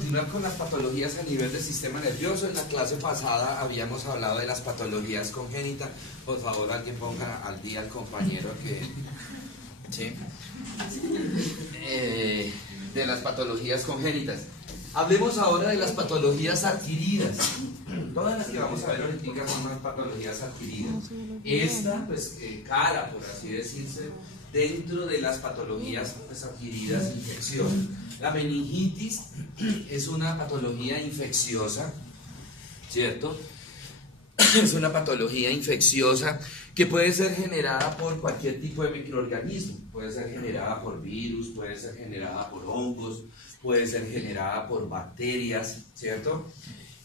continuar con las patologías a nivel del sistema nervioso. En la clase pasada habíamos hablado de las patologías congénitas. Por favor, alguien ponga al día al compañero que... ¿sí? De las patologías congénitas. Hablemos ahora de las patologías adquiridas. Todas las que vamos a ver ahorita son las patologías adquiridas. Esta, pues, cara, por así decirse, dentro de las patologías pues, adquiridas, infecciosas. La meningitis es una patología infecciosa, ¿cierto? Es una patología infecciosa que puede ser generada por cualquier tipo de microorganismo. Puede ser generada por virus, puede ser generada por hongos, puede ser generada por bacterias, ¿cierto?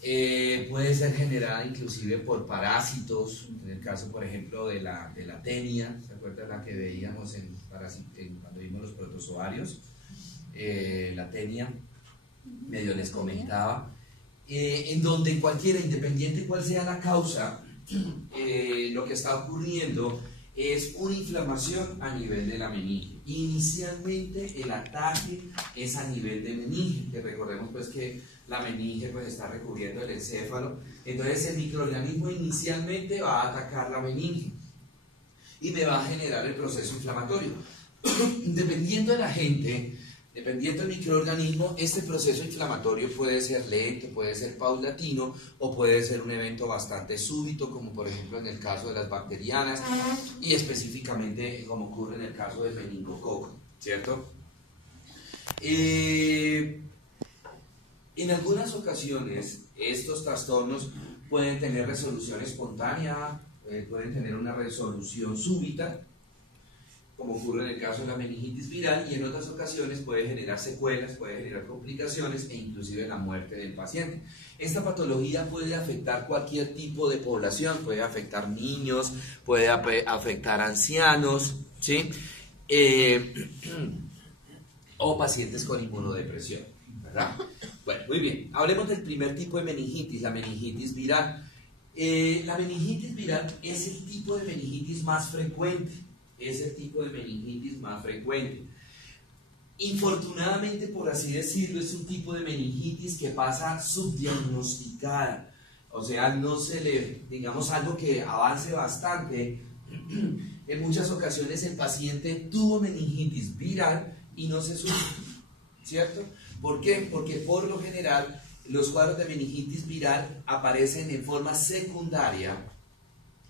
Puede ser generada inclusive por parásitos, en el caso por ejemplo de la tenia, ¿se acuerdan la que veíamos cuando vimos los protozoarios? La tenia, medio les comentaba, en donde cualquiera, independiente cuál sea la causa, lo que está ocurriendo es una inflamación a nivel de la meninge. Inicialmente el ataque es a nivel de meninge, que recordemos pues que la meninge pues está recubriendo el encéfalo, entonces el microorganismo inicialmente va a atacar la meninge y me va a generar el proceso inflamatorio. Dependiendo del agente, dependiendo del microorganismo, este proceso inflamatorio puede ser lento, puede ser paulatino o puede ser un evento bastante súbito, como por ejemplo en el caso de las bacterianas y específicamente como ocurre en el caso del meningococo, ¿cierto? En algunas ocasiones estos trastornos pueden tener resolución espontánea, pueden tener una resolución súbita, como ocurre en el caso de la meningitis viral, y en otras ocasiones puede generar secuelas, puede generar complicaciones e inclusive la muerte del paciente. Esta patología puede afectar cualquier tipo de población, puede afectar niños, puede afectar ancianos, ¿sí? O pacientes con inmunodepresión, ¿verdad? Bueno, muy bien, hablemos del primer tipo de meningitis, la meningitis viral. La meningitis viral es el tipo de meningitis más frecuente. Es el tipo de meningitis más frecuente. Infortunadamente, por así decirlo, es un tipo de meningitis que pasa subdiagnosticada. O sea, no se le, digamos, algo que avance bastante. En muchas ocasiones el paciente tuvo meningitis viral y no se supo, ¿cierto? ¿Por qué? Porque por lo general los cuadros de meningitis viral aparecen en forma secundaria,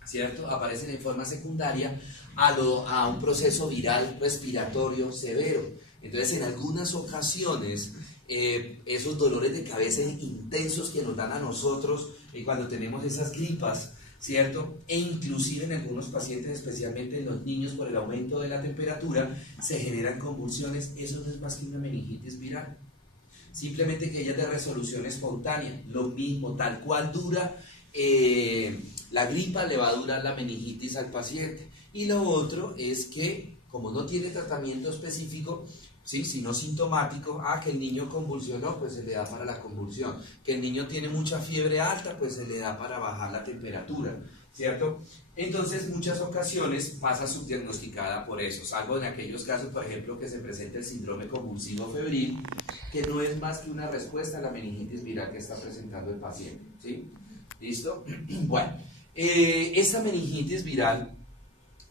¿cierto? Aparecen en forma secundaria a un proceso viral respiratorio severo. Entonces, en algunas ocasiones, esos dolores de cabeza intensos que nos dan a nosotros cuando tenemos esas gripas, ¿cierto? E inclusive en algunos pacientes, especialmente en los niños, por el aumento de la temperatura, se generan convulsiones. Eso no es más que una meningitis viral. Simplemente que ella es de resolución espontánea. Lo mismo, tal cual dura la gripa, le va a durar la meningitis al paciente. Y lo otro es que, como no tiene tratamiento específico, ¿sí? Sino sintomático, que el niño convulsionó, pues se le da para la convulsión. Que el niño tiene mucha fiebre alta, pues se le da para bajar la temperatura, ¿cierto? Entonces, muchas ocasiones pasa subdiagnosticada por eso, salvo en aquellos casos, por ejemplo, que se presenta el síndrome convulsivo febril, que no es más que una respuesta a la meningitis viral que está presentando el paciente, ¿sí? ¿Listo? Bueno, esta meningitis viral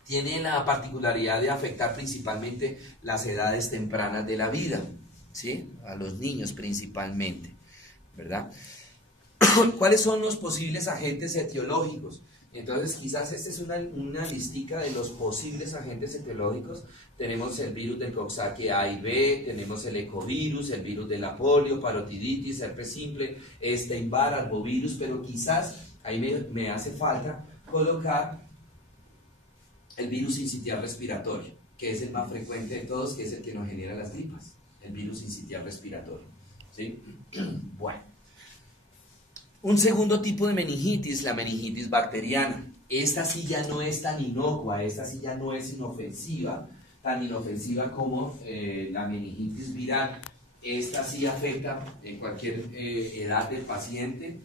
tiene la particularidad de afectar principalmente las edades tempranas de la vida, ¿sí? A los niños principalmente, ¿verdad? ¿Cuáles son los posibles agentes etiológicos? Entonces, quizás esta es una listica de los posibles agentes etiológicos. Tenemos el virus del Coxsackie A y B, tenemos el ecovirus, el virus de la polio, parotiditis, herpes simple, Epstein-Barr, arbovirus, pero quizás ahí me hace falta colocar el virus sincitial respiratorio, que es el más frecuente de todos, que es el que nos genera las gripas, el virus sincitial respiratorio, ¿sí? Bueno, un segundo tipo de meningitis, la meningitis bacteriana. Esta sí ya no es tan inocua, esta sí ya no es inofensiva, tan inofensiva como la meningitis viral. Esta sí afecta en cualquier edad del paciente.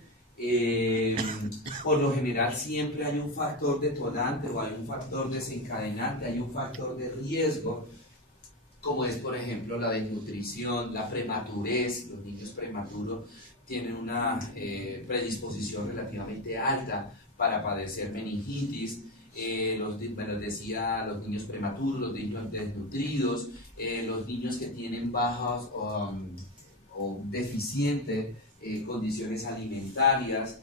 Por lo general siempre hay un factor detonante o hay un factor desencadenante, hay un factor de riesgo como es por ejemplo la desnutrición, la prematurez. Los niños prematuros tienen una predisposición relativamente alta para padecer meningitis. Me los decía, los niños prematuros, los niños desnutridos, los niños que tienen bajas o deficientes condiciones alimentarias,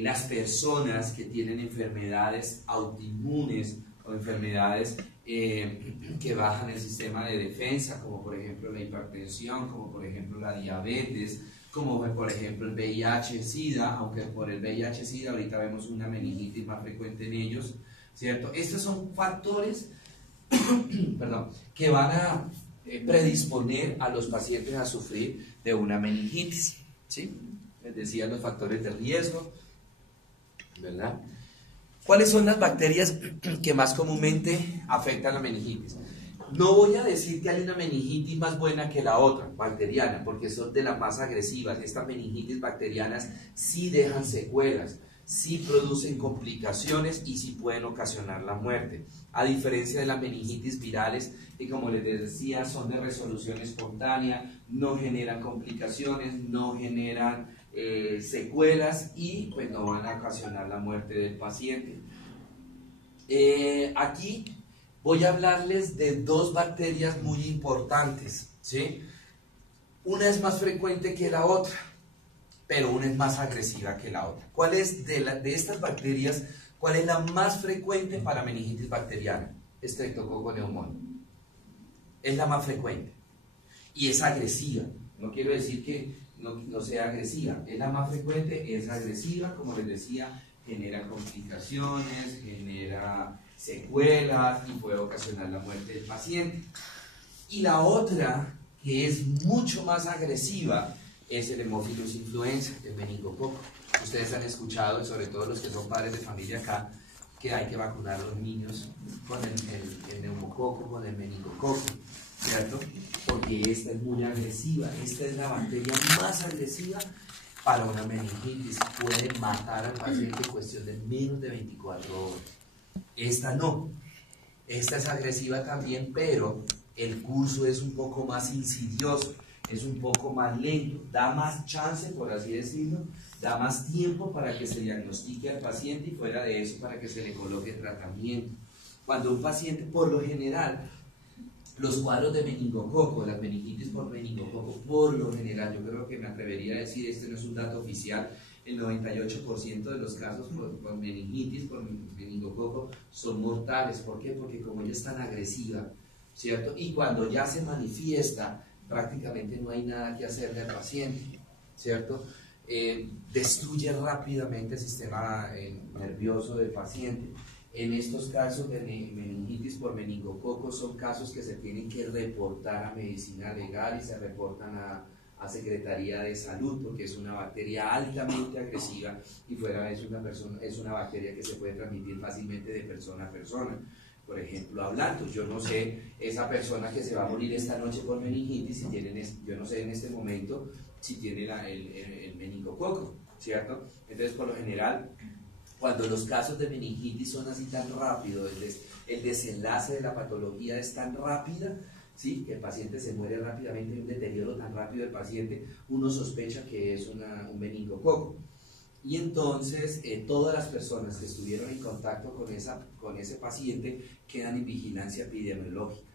las personas que tienen enfermedades autoinmunes o enfermedades que bajan el sistema de defensa, como por ejemplo la hipertensión, como por ejemplo la diabetes, como por ejemplo el VIH-Sida, aunque por el VIH-Sida ahorita vemos una meningitis más frecuente en ellos, ¿cierto? Estos son factores perdón, que van a predisponer a los pacientes a sufrir de una meningitis, ¿sí? Les decía los factores de riesgo, ¿verdad? ¿Cuáles son las bacterias que más comúnmente afectan la meningitis? No voy a decir que hay una meningitis más buena que la otra, bacteriana, porque son de las más agresivas. Estas meningitis bacterianas sí dejan secuelas, sí producen complicaciones y sí pueden ocasionar la muerte. A diferencia de las meningitis virales, que como les decía, son de resolución espontánea, no generan complicaciones, no generan secuelas y pues no van a ocasionar la muerte del paciente. Aquí voy a hablarles de dos bacterias muy importantes, ¿sí? Una es más frecuente que la otra, pero una es más agresiva que la otra. ¿Cuál es de estas bacterias, cuál es la más frecuente para meningitis bacteriana? Streptococcus pneumoniae. Es la más frecuente y es agresiva. No quiero decir que no sea agresiva, es la más frecuente, es agresiva, como les decía, genera complicaciones, genera secuelas y puede ocasionar la muerte del paciente. Y la otra, que es mucho más agresiva, es el Haemophilus influenza, el meningococo. Ustedes han escuchado, sobre todo los que son padres de familia acá, que hay que vacunar a los niños con el neumococo, con el meningococo, ¿cierto? Porque esta es muy agresiva, esta es la bacteria más agresiva para una meningitis. Puede matar al paciente en cuestión de menos de 24 horas. Esta no, esta es agresiva también, pero el curso es un poco más insidioso, es un poco más lento, da más chance, por así decirlo, da más tiempo para que se diagnostique al paciente y fuera de eso para que se le coloque tratamiento. Cuando un paciente, por lo general, los cuadros de meningococo, las meningitis por meningococo, por lo general, yo creo que me atrevería a decir, este no es un dato oficial, el 98% de los casos por meningitis, por meningococo, son mortales. ¿Por qué? Porque como ella es tan agresiva, ¿cierto? Y cuando ya se manifiesta, prácticamente no hay nada que hacerle al paciente, ¿cierto? Destruye rápidamente el sistema nervioso del paciente. En estos casos de meningitis por meningococo son casos que se tienen que reportar a medicina legal y se reportan a Secretaría de Salud, porque es una bacteria altamente agresiva y fuera de eso es una bacteria que se puede transmitir fácilmente de persona a persona. Por ejemplo, hablando, yo no sé, esa persona que se va a morir esta noche por meningitis, si tienen, yo no sé en este momento si tiene el meningococo, ¿cierto? Entonces, por lo general, cuando los casos de meningitis son así tan rápidos, el desenlace de la patología es tan rápida, ¿sí? Que el paciente se muere rápidamente, hay un deterioro tan rápido del paciente, uno sospecha que es un meningococo. Y entonces todas las personas que estuvieron en contacto con ese paciente quedan en vigilancia epidemiológica,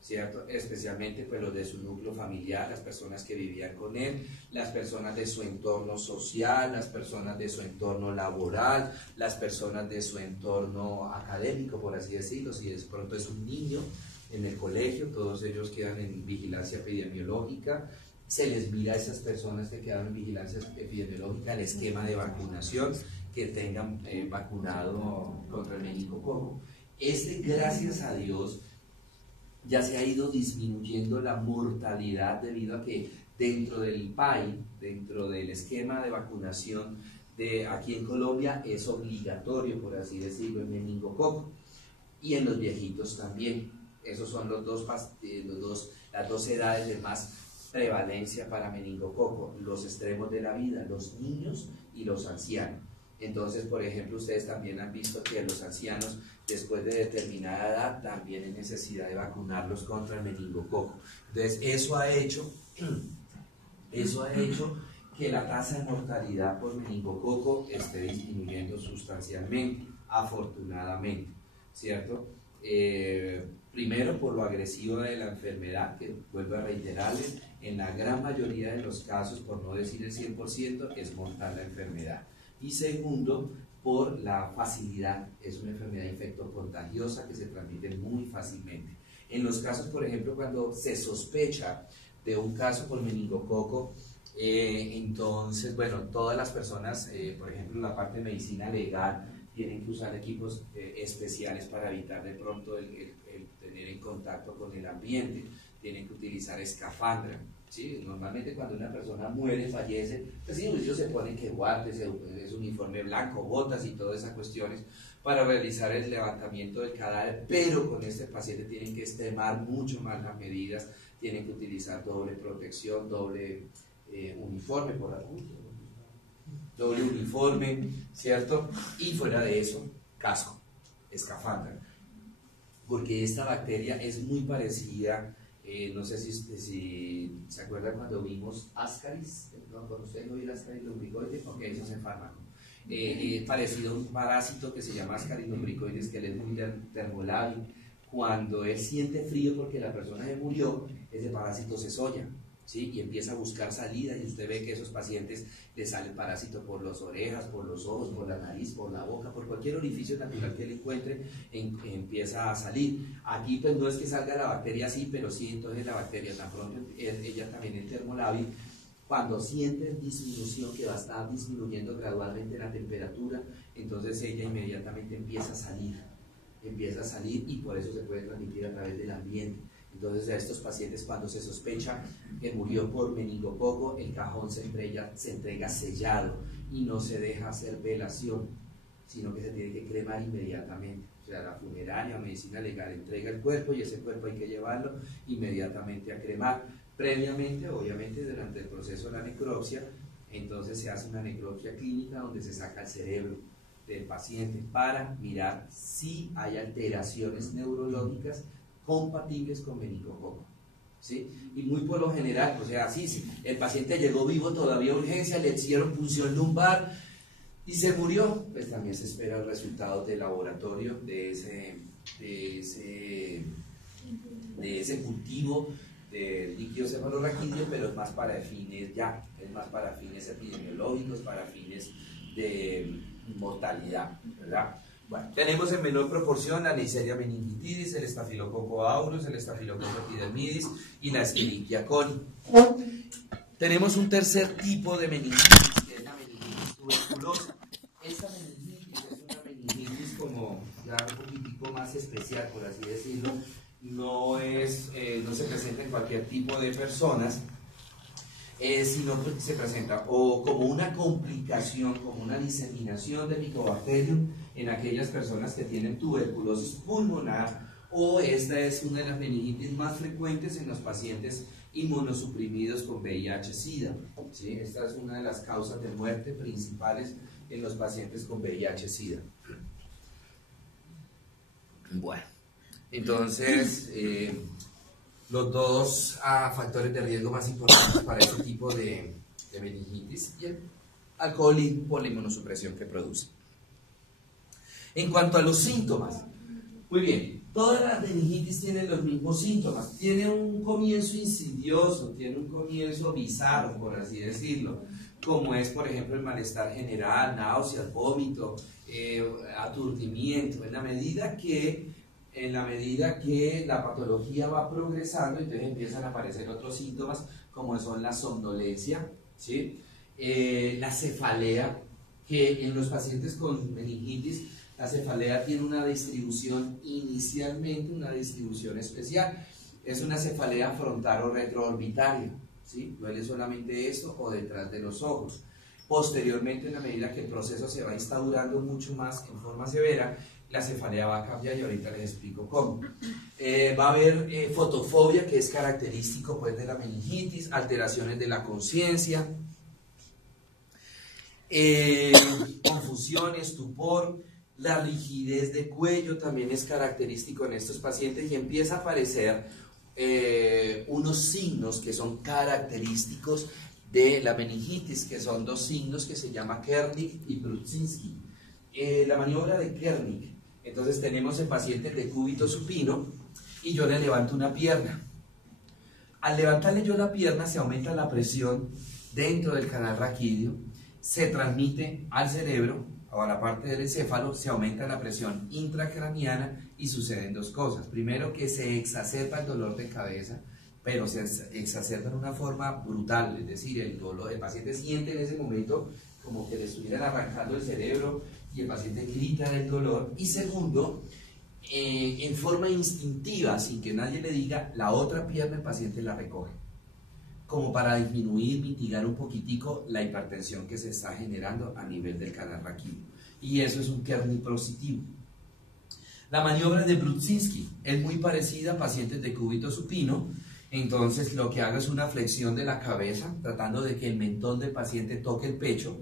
¿cierto? Especialmente pues los de su núcleo familiar, las personas que vivían con él, las personas de su entorno social, las personas de su entorno laboral, las personas de su entorno académico, por así decirlo. Si de pronto es un niño en el colegio, todos ellos quedan en vigilancia epidemiológica. Se les mira a esas personas que quedaron en vigilancia epidemiológica el esquema de vacunación que tengan vacunado contra el meningococo. Gracias a Dios, ya se ha ido disminuyendo la mortalidad debido a que dentro del PAI, dentro del esquema de vacunación de aquí en Colombia, es obligatorio, por así decirlo, el meningococo. Y en los viejitos también. Esos son las dos edades de más prevalencia para meningococo, los extremos de la vida, los niños y los ancianos. Entonces, por ejemplo, ustedes también han visto que los ancianos, después de determinada edad, también hay necesidad de vacunarlos contra el meningococo. Entonces, eso ha hecho que la tasa de mortalidad por meningococo esté disminuyendo sustancialmente, afortunadamente, ¿cierto? Primero por lo agresiva de la enfermedad, que vuelvo a reiterarles, en la gran mayoría de los casos, por no decir el 100%, es mortal la enfermedad. Y segundo, por la facilidad, es una enfermedad infectocontagiosa que se transmite muy fácilmente. En los casos, por ejemplo, cuando se sospecha de un caso por meningococo, entonces, bueno, todas las personas, por ejemplo, la parte de medicina legal, tienen que usar equipos especiales para evitar de pronto el tener en contacto con el ambiente, tienen que utilizar escafandra, ¿sí? Normalmente cuando una persona muere, fallece, pues sí, ellos se ponen que guantes, es uniforme blanco, botas y todas esas cuestiones para realizar el levantamiento del cadáver, pero con este paciente tienen que extremar mucho más las medidas, tienen que utilizar doble protección, doble uniforme, doble uniforme, ¿cierto? Y fuera de eso, casco, escafandra, porque esta bacteria es muy parecida, no sé si se acuerdan cuando vimos Ascaris, ¿no? Cuando ustedes no vieron Ascaris lumbricoides, ok, eso es en fármaco, parecido a un parásito que se llama Ascaris lumbricoides, que él es muy termolábil. Cuando él siente frío porque la persona se murió, ese parásito se solla, ¿sí? Y empieza a buscar salida, y usted ve que a esos pacientes les sale el parásito por las orejas, por los ojos, por la nariz, por la boca, por cualquier orificio natural que él encuentre, empieza a salir. Aquí pues no es que salga la bacteria así, pero sí, entonces la bacteria tan pronto, ella también es termolábil, cuando siente disminución, que va a estar disminuyendo gradualmente la temperatura, entonces ella inmediatamente empieza a salir, y por eso se puede transmitir a través del ambiente. Entonces a estos pacientes, cuando se sospecha que murió por meningococo, el cajón se entrega sellado y no se deja hacer velación, sino que se tiene que cremar inmediatamente. O sea, la funeraria o medicina legal entrega el cuerpo y ese cuerpo hay que llevarlo inmediatamente a cremar. Previamente, obviamente, durante el proceso de la necropsia, entonces se hace una necropsia clínica donde se saca el cerebro del paciente para mirar si hay alteraciones neurológicas compatibles con meningococo, ¿sí? Y muy por lo general, o sea, sí, el paciente llegó vivo todavía a urgencia, le hicieron punción lumbar y se murió, pues también se espera el resultado del laboratorio de ese cultivo del líquido cefalorraquídeo, pero es más para fines epidemiológicos, para fines de mortalidad, ¿verdad? Bueno, tenemos en menor proporción la Neisseria meningitidis, el Staphylococcus aureus, el Staphylococcus epidermidis y la Escherichia coli. Tenemos un tercer tipo de meningitis, que es la meningitis tuberculosa. Esta meningitis es una meningitis como ya un poquitico más especial, por así decirlo. No se presenta en cualquier tipo de personas, sino que se presenta o como una complicación, como una diseminación de Mycobacterium en aquellas personas que tienen tuberculosis pulmonar, o esta es una de las meningitis más frecuentes en los pacientes inmunosuprimidos con VIH-Sida, ¿sí? Esta es una de las causas de muerte principales en los pacientes con VIH-Sida. Bueno, entonces los dos factores de riesgo más importantes para este tipo de meningitis, y el alcohol y por la inmunosupresión que produce. En cuanto a los síntomas, muy bien, todas las meningitis tienen los mismos síntomas, tiene un comienzo insidioso, tiene un comienzo bizarro, por así decirlo, como es, por ejemplo, el malestar general, náuseas, vómito, aturdimiento, en la medida que la patología va progresando, entonces empiezan a aparecer otros síntomas, como son la somnolencia, ¿sí? La cefalea, que en los pacientes con meningitis, la cefalea tiene una distribución, inicialmente una distribución especial, es una cefalea frontal o retroorbitaria, ¿sí? Duele solamente esto o detrás de los ojos. Posteriormente, en la medida que el proceso se va instaurando mucho más en forma severa, la cefalea va a cambiar y ahorita les explico cómo. Va a haber fotofobia, que es característico pues de la meningitis, alteraciones de la conciencia. confusión, estupor, la rigidez de cuello también es característico en estos pacientes y empieza a aparecer unos signos que son característicos de la meningitis, que son dos signos que se llaman Kernig y Brudzinski. La maniobra de Kernig, entonces tenemos el paciente de cúbito supino y yo le levanto una pierna. Al levantarle yo la pierna se aumenta la presión dentro del canal raquídeo, se transmite al cerebro o a la parte del encéfalo, se aumenta la presión intracraniana y suceden dos cosas. Primero, que se exacerba el dolor de cabeza, pero se exacerba de una forma brutal, es decir, el paciente siente en ese momento como que le estuvieran arrancando el cerebro y el paciente grita del dolor. Y segundo, en forma instintiva, sin que nadie le diga, la otra pierna el paciente la recoge, como para disminuir, mitigar un poquitico la hipertensión que se está generando a nivel del canal raquídeo. Y eso es un Kernig positivo. La maniobra de Brudzinski es muy parecida a pacientes de cúbito supino. Entonces lo que hago es una flexión de la cabeza, tratando de que el mentón del paciente toque el pecho,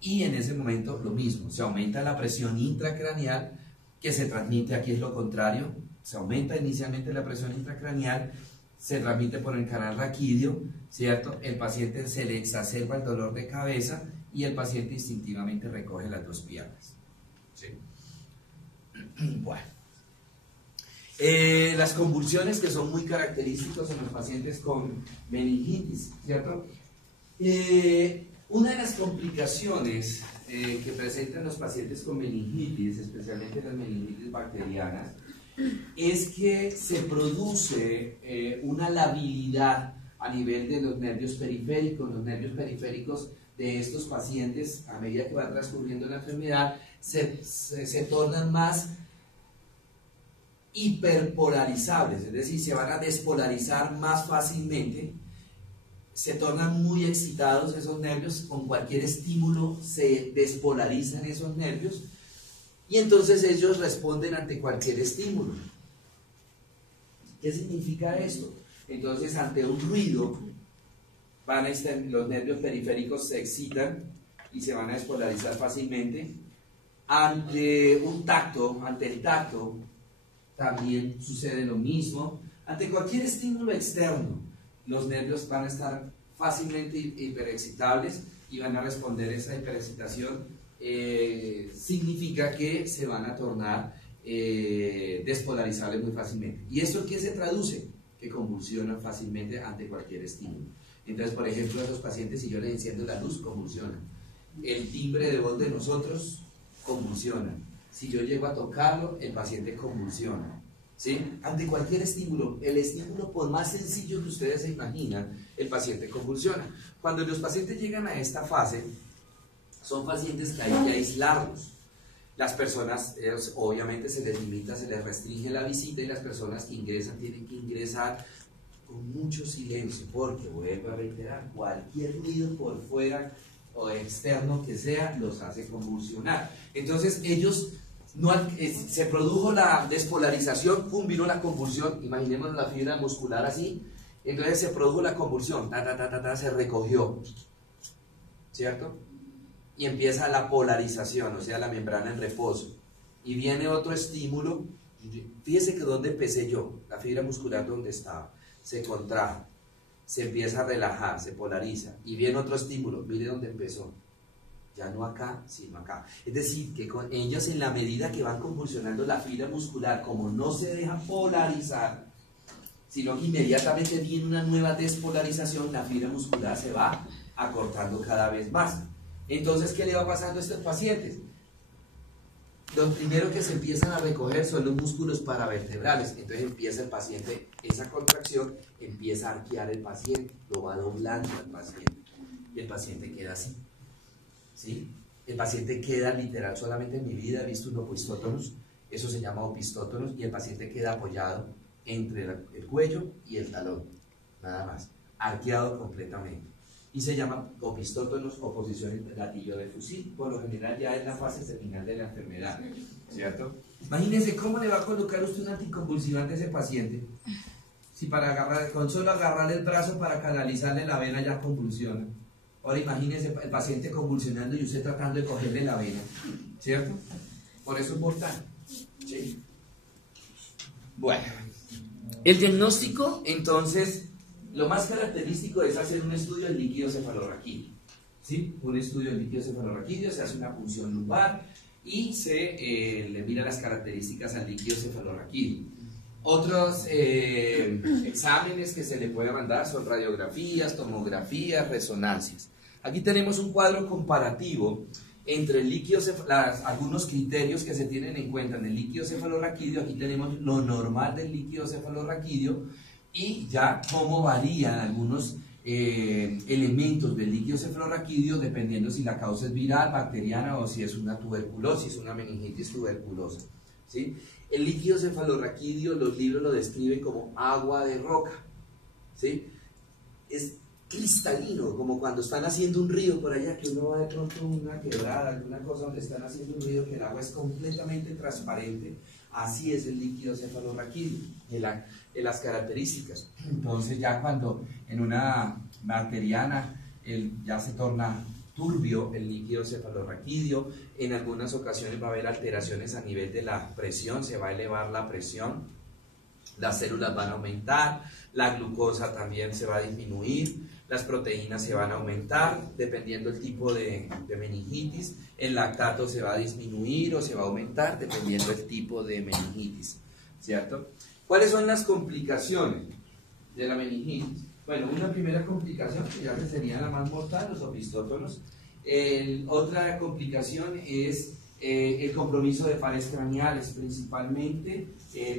y en ese momento lo mismo, se aumenta la presión intracraneal que se transmite, aquí es lo contrario, se aumenta inicialmente la presión intracraneal, se transmite por el canal raquídeo, ¿cierto? El paciente se le exacerba el dolor de cabeza y el paciente instintivamente recoge las dos piernas. ¿Sí? Bueno. Las convulsiones, que son muy característicos en los pacientes con meningitis, ¿cierto? Una de las complicaciones que presentan los pacientes con meningitis, especialmente las meningitis bacterianas, es que se produce una labilidad a nivel de los nervios periféricos. Los nervios periféricos de estos pacientes, a medida que va transcurriendo la enfermedad, se tornan más hiperpolarizables, es decir, se van a despolarizar más fácilmente, se tornan muy excitados esos nervios, con cualquier estímulo se despolarizan esos nervios y entonces ellos responden ante cualquier estímulo. ¿Qué significa esto? Entonces, ante un ruido, los nervios periféricos se excitan y se van a despolarizar fácilmente. Ante el tacto, también sucede lo mismo. Ante cualquier estímulo externo, los nervios van a estar fácilmente hiperexcitables y van a responder a esa hiperexcitación. Significa que se van a tornar despolarizables muy fácilmente. ¿Y esto en qué se traduce? Que convulsionan fácilmente ante cualquier estímulo. Entonces, por ejemplo, a los pacientes, si yo les enciendo la luz, convulsionan. El timbre de voz de nosotros, convulsiona. Si yo llego a tocarlo, el paciente convulsiona. ¿Sí? Ante cualquier estímulo, el estímulo por más sencillo que ustedes se imaginan, el paciente convulsiona. Cuando los pacientes llegan a esta fase, son pacientes que hay que aislarlos. Las personas, obviamente se les limita, se les restringe la visita, y las personas que ingresan tienen que ingresar con mucho silencio, porque, vuelvo a reiterar, cualquier ruido por fuera o externo que sea, los hace convulsionar. Entonces ellos, se produjo la despolarización, pum, vino la convulsión, imaginemos la fibra muscular así, entonces se produjo la convulsión, se recogió, ¿cierto? Y empieza la polarización, o sea, la membrana en reposo, y viene otro estímulo. Fíjese que donde empecé yo, la fibra muscular donde estaba, se contrae, se empieza a relajar, se polariza, y viene otro estímulo, mire dónde empezó, ya no acá, sino acá. Es decir, que con ellos, en la medida que van convulsionando la fibra muscular, como no se deja polarizar, sino que inmediatamente viene una nueva despolarización, la fibra muscular se va acortando cada vez más. Entonces, ¿qué le va pasando a estos pacientes? Lo primero que se empiezan a recoger son los músculos paravertebrales. Entonces empieza el paciente, esa contracción empieza a arquear el paciente, lo va doblando al paciente, y el paciente queda así, ¿sí? El paciente queda literal, solamente en mi vida he visto un opistótonos, eso se llama opistótonos, y el paciente queda apoyado entre el cuello y el talón, nada más, arqueado completamente. Y se llama opistótonos o posición en gatillo de fusil. Por lo general ya es la fase terminal de la enfermedad, ¿cierto? Imagínense cómo le va a colocar usted un anticonvulsivante a ese paciente, si con solo agarrarle el brazo para canalizarle la vena ya convulsiona, Ahora imagínense el paciente convulsionando y usted tratando de cogerle la vena, ¿cierto? Por eso es mortal. ¿Sí? Bueno, el diagnóstico, entonces, lo más característico es hacer un estudio del líquido cefalorraquídeo. ¿Sí? Un estudio del líquido cefalorraquídeo, se hace una punción lumbar y se le mira las características al líquido cefalorraquídeo. Otros exámenes que se le puede mandar son radiografías, tomografías, resonancias. Aquí tenemos un cuadro comparativo entre el líquido algunos criterios que se tienen en cuenta en el líquido cefalorraquídeo. Aquí tenemos lo normal del líquido cefalorraquídeo y ya cómo varían algunos elementos del líquido cefalorraquídeo dependiendo si la causa es viral, bacteriana o si es una tuberculosis, una meningitis tuberculosa. ¿Sí? El líquido cefalorraquídeo, los libros lo describen como agua de roca. ¿Sí? Es cristalino, como cuando están haciendo un río por allá, que uno va de pronto a una quebrada, alguna cosa donde están haciendo un río, que el agua es completamente transparente. Así es el líquido cefalorraquídeo, en las características. Entonces ya cuando en una bacteriana ya se torna turbio el líquido cefalorraquídeo, en algunas ocasiones va a haber alteraciones a nivel de la presión, se va a elevar la presión, las células van a aumentar, la glucosa también se va a disminuir, las proteínas se van a aumentar, dependiendo del tipo de meningitis, el lactato se va a disminuir o se va a aumentar, dependiendo del tipo de meningitis, ¿cierto? ¿Cuáles son las complicaciones de la meningitis? Bueno, una primera complicación, que ya sería la más mortal, los opistótonos. Otra complicación es el compromiso de pares craneales, principalmente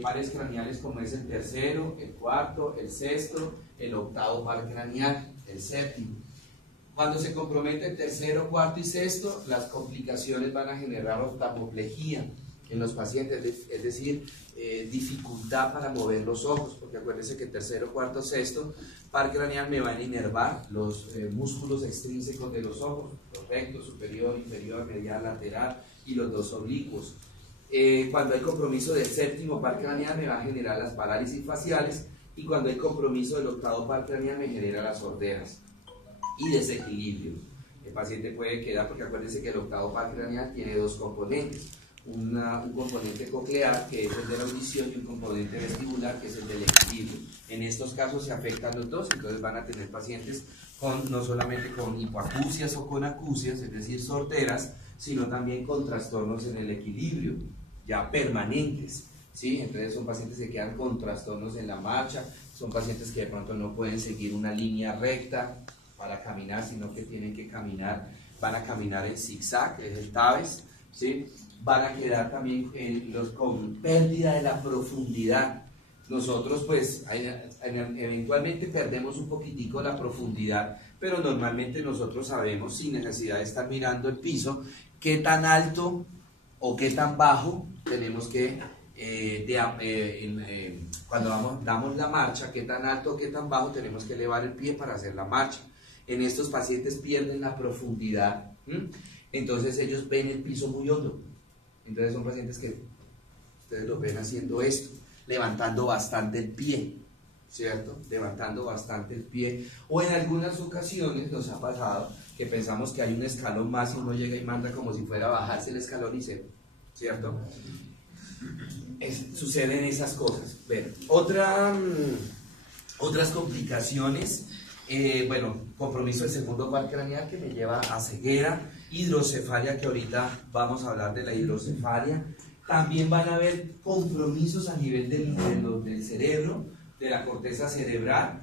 pares craneales como es el tercero, el cuarto, el sexto, el octavo par craneal, el séptimo. Cuando se compromete el tercero, cuarto y sexto, las complicaciones van a generar oftalmoplejía en los pacientes, es decir, dificultad para mover los ojos, porque acuérdense que tercero, cuarto, sexto par craneal me van a inervar los músculos extrínsecos de los ojos, los recto, superior, inferior, medial, lateral y los dos oblicuos. Cuando hay compromiso del séptimo par craneal me va a generar las parálisis faciales, y cuando hay compromiso del octavo par craneal me genera las sorderas y desequilibrio. El paciente puede quedar, porque acuérdense que el octavo par craneal tiene dos componentes, un componente coclear, que es el de la audición, y un componente vestibular, que es el del equilibrio. En estos casos se afectan los dos, entonces van a tener pacientes no solamente con hipoacusias o con acusias, es decir, sorderas, sino también con trastornos en el equilibrio, ya permanentes. ¿Sí? Entonces son pacientes que quedan con trastornos en la marcha, son pacientes que de pronto no pueden seguir una línea recta para caminar, sino que tienen que caminar, van a caminar en zigzag, es el TAVES, ¿sí? Van a quedar también con pérdida de la profundidad. Nosotros pues eventualmente perdemos un poquitico la profundidad, pero normalmente nosotros sabemos, sin necesidad de estar mirando el piso, qué tan alto o qué tan bajo tenemos que cuando damos la marcha, qué tan alto o qué tan bajo tenemos que elevar el pie para hacer la marcha. En estos pacientes pierden la profundidad, entonces ellos ven el piso muy hondo. Entonces son pacientes que ustedes lo ven haciendo esto, levantando bastante el pie, ¿cierto? Levantando bastante el pie. O en algunas ocasiones nos ha pasado que pensamos que hay un escalón más y uno llega y manda como si fuera a bajarse el escalón y se, ¿cierto? Suceden esas cosas. Bueno, otras complicaciones, bueno, compromiso del segundo par craneal que me lleva a ceguera, hidrocefalia, que ahorita vamos a hablar de la hidrocefalia. También van a haber compromisos a nivel del cerebro, de la corteza cerebral,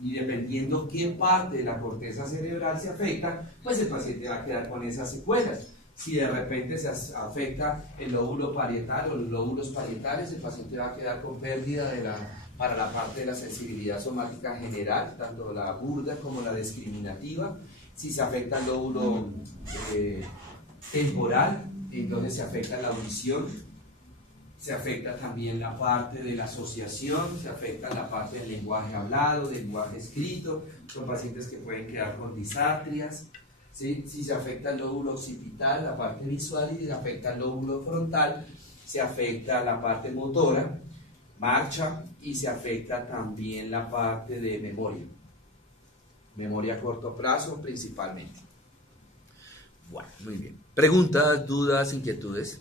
y dependiendo qué parte de la corteza cerebral se afecta, pues el paciente va a quedar con esas secuelas. Si de repente se afecta el lóbulo parietal o los lóbulos parietales, el paciente va a quedar con pérdida para la parte de la sensibilidad somática general, tanto la aguda como la discriminativa. Si se afecta el lóbulo temporal, entonces se afecta la audición, se afecta también la parte de la asociación, se afecta la parte del lenguaje hablado, del lenguaje escrito. Son pacientes que pueden quedar con disatrias. ¿Sí? Si se afecta el lóbulo occipital, la parte visual, y se afecta el lóbulo frontal, se afecta la parte motora, marcha, y se afecta también la parte de memoria. Memoria a corto plazo principalmente. Bueno, muy bien. ¿Preguntas, dudas, inquietudes?